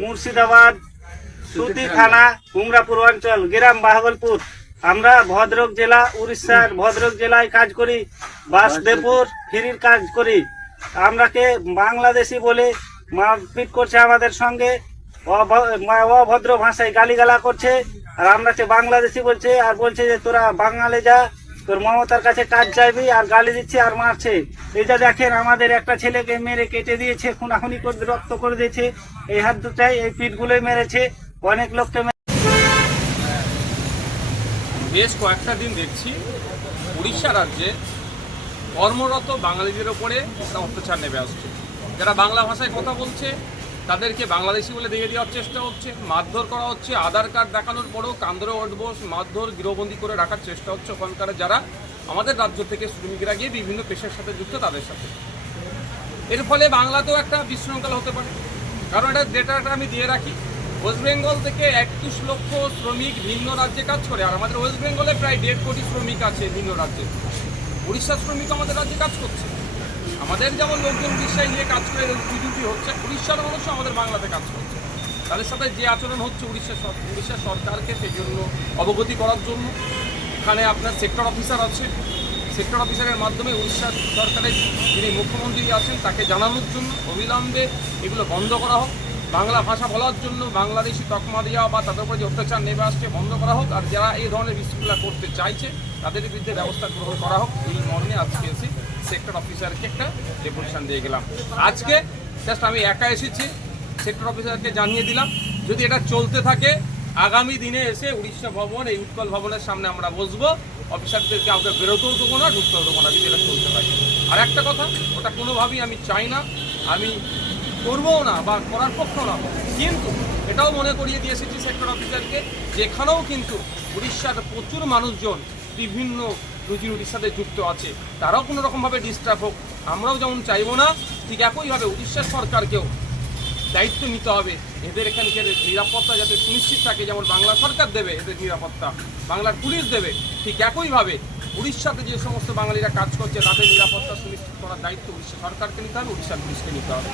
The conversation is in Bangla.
মুর্শিদাবাদ সুতি থানা কুমড়া পূর্বাঞ্চল গ্রাম বাহবলপুর। আমরা ভদ্রক জেলা উড়িষ্যার ভদ্রক জেলায় কাজ করি বাসদেবপুর ফিরির কাজ করি। আমরাকে বাংলাদেশি বলে মারপিট করছে আমাদের সঙ্গে। অভদ্র ভাষায় গালিগালা করছে। আর আমরাকে বাংলাদেশি বলছে আর বলছে যে তোরা বাঙালি যা তোর মমতার কাছে কাজ চাইবি আর গালি দিচ্ছে আর মারছে। যে দেখেন আমাদের একটা ছেলেকে মেরে কেটে দিয়েছে, খুনাখুনি করে রক্ত করে দিয়েছে। এই হাত দুটাই এই পিঠগুলোই মেরেছে। অনেক লোককে বেশ কয়েকটা দিন দেখছি উড়িষ্যা রাজ্যে কর্মরত বাঙালিদের ওপরে একটা অত্যাচার নেমে আসছে। যারা বাংলা ভাষায় কথা বলছে তাদেরকে বাংলাদেশি বলে দিয়ে দেওয়ার চেষ্টা হচ্ছে, মারধর করা হচ্ছে, আধার কার্ড দেখানোর পরেও কান্দরে ওঠবোস মারধর গৃহবন্দী করে রাখার চেষ্টা হচ্ছে ওখানকার যারা আমাদের রাজ্য থেকে শ্রমিকরা গিয়ে বিভিন্ন পেশার সাথে যুক্ত, তাদের সাথে। এর ফলে বাংলাতেও একটা বিশৃঙ্খলা হতে পারে। কারণ এটা ডেটাটা আমি দিয়ে রাখি ওয়েস্ট বেঙ্গল থেকে একত্রিশ লক্ষ শ্রমিক ভিন্ন রাজ্যে কাজ করে, আর আমাদের ওয়েস্ট বেঙ্গলে প্রায় দেড় কোটি শ্রমিক আছে ভিন্ন রাজ্যে। উড়িষ্যার শ্রমিক আমাদের রাজ্যে কাজ করছে। আমাদের যেমন লোকজন উড়িষ্যায় নিয়ে কাজ করে ডিউটি হচ্ছে, উড়িষ্যার মানুষও আমাদের বাংলাতে কাজ করছে। তাদের সাথে যে আচরণ হচ্ছে উড়িষ্যা উড়িষ্যা সরকারকে সেই জন্য অবগতি করার জন্য। এখানে আপনার সেক্টর অফিসার আছে। সেক্টর অফিসারের মাধ্যমে উড়িষ্যা সরকারের যিনি মুখ্যমন্ত্রী আছেন, তাকে জানানোর জন্য অবিলম্বে এগুলো বন্ধ করা হোক। বাংলা ভাষা বলার জন্য বাংলাদেশি তকমা দেওয়া বা তাদের উপরে যে অত্যাচার নেমে আসছে বন্ধ করা হোক। আর যারা এই ধরনের বিশৃঙ্খলা করতে চাইছে, তাদের বিরুদ্ধে ব্যবস্থা গ্রহণ করা হোক। এই মর্মে আজকে এসে সেক্টর অফিসারকে একটা ডেপুটেশন দিয়ে গেলাম। আজকে জাস্ট আমি একা এসেছি সেক্টর অফিসারকে জানিয়ে দিলাম, যদি এটা চলতে থাকে, আগামী দিনে এসে উড়িষ্যা ভবন, এই উৎকল ভবনের সামনে আমরা বসবো অফিসারদেরকে কাউকে বেরোতেও দেবো না, ঢুকতেও দেবো না, যদি এটা চলতে থাকে। আর একটা কথা, ওটা কোনোভাবেই আমি চাই না, আমি করবও না বা করার পক্ষও না, কিন্তু এটাও মনে করিয়ে দিয়ে এসেছি সেক্টর অফিসারকে যেখানেও কিন্তু উড়িষ্যার প্রচুর মানুষজন, বিভিন্ন রুজি রুটির সাথে যুক্ত আছে। তারাও কোনো রকমভাবে ডিস্টার্ব হোক। আমরাও যেমন চাইব না, ঠিক একইভাবে উড়িষ্যার সরকারকেও দায়িত্ব নিতে হবে। এদের এখানকার নিরাপত্তা যাতে সুনিশ্চিত থাকে, যেমন বাংলা সরকার দেবে এদের নিরাপত্তা বাংলার পুলিশ দেবে, ঠিক একইভাবে উড়িষ্যাতে যে সমস্ত বাঙালিরা কাজ করছে, তাদের নিরাপত্তা সুনিশ্চিত করার দায়িত্ব উড়িষ্যা সরকারকে নিতে হবে, উড়িষ্যার পুলিশকে নিতে হবে।